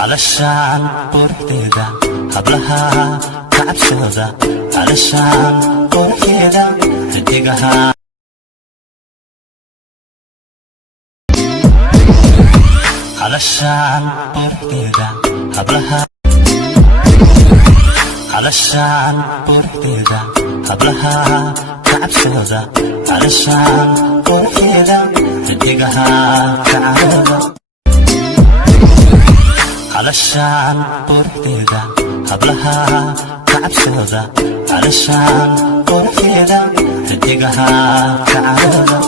علشان قربيدا hablaha kacabsooda علشان qurkeeda xidigaha علشان قربيدا hablaha علشان قربيدا hablaha kacabsooda علشان qurkeeda xidigaha kacabsooda علشان قربيدا hablaha kacabsooda علشان qurkeeda xidigaha kacabsooda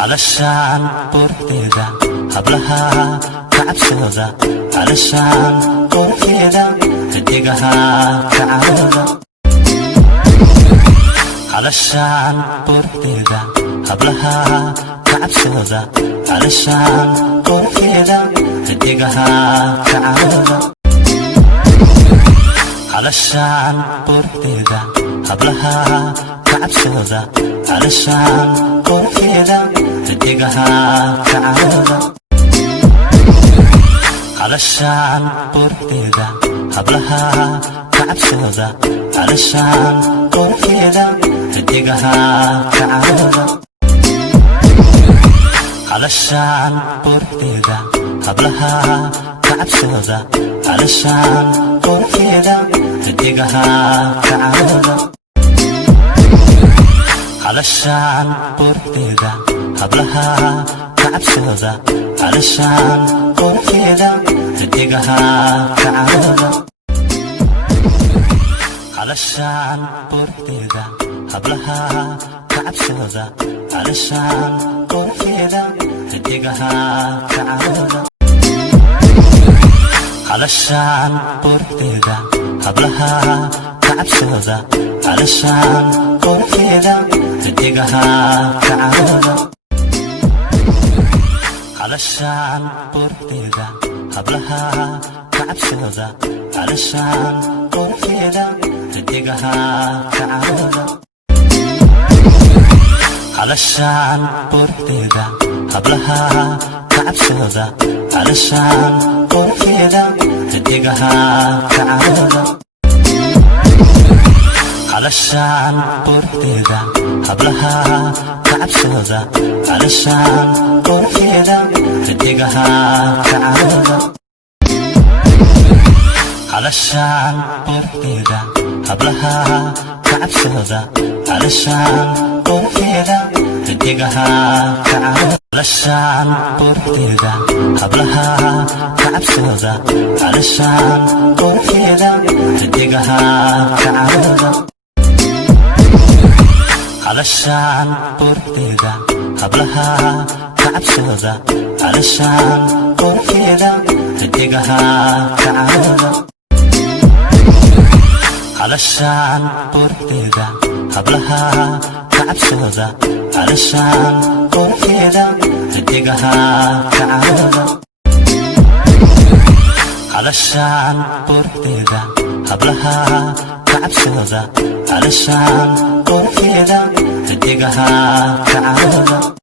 علشان قربيدا hablaha kacabsooda علشان qurkeeda xidigaha kacabsooda علشان قربيدا hablaha kacabsooda علشان qurkeeda xidigaha kacabsooda علشان قربيدا hablaha kacabsooda علشان qurkeeda xidigaha kacabsooda علشان قربيدا hablaha kacabsooda علشان qurkeeda xidigaha kacabsooda علشان قربيدا hablaha kacabsooda علشان qurkeeda xidigaha kacabsooda علشان قربيدا hablaha kacabsooda علشان qurkeeda xidigaha kacabsooda علشان قربيدا hablaha kacabsooda علشان qurkeeda xidigaha kacabsooda علشان قربيدا hablaha kacabsooda علشان qurkeeda xidigaha kacabsooda علشان قربيدا hablaha kacabsooda علشان qurkeeda xidigaha kacabsooda علشان قربيدا hablaha kacabsooda علشان qurkeeda xidigaha kacabsooda علشان قربيدا hablaha kacabsooda علشان qurkeeda xidigaha kacabsooda علشان قربيدا hablaha kacabsooda علشان qurkeeda xidigaha kacabsooda علشان قربيدا hablaha kacabsooda علشان qurkeeda xidigaha kacabsooda علشان قربيدا hablaha kacabsooda علشان qurkeeda xidigaha kacabsooda علشان قربيدا hablaha kacabsooda علشان qurkeeda xidigaha kacabsooda علشان قربيدا hablaha kacabsooda علشان qurkeeda xidigaha kacabsooda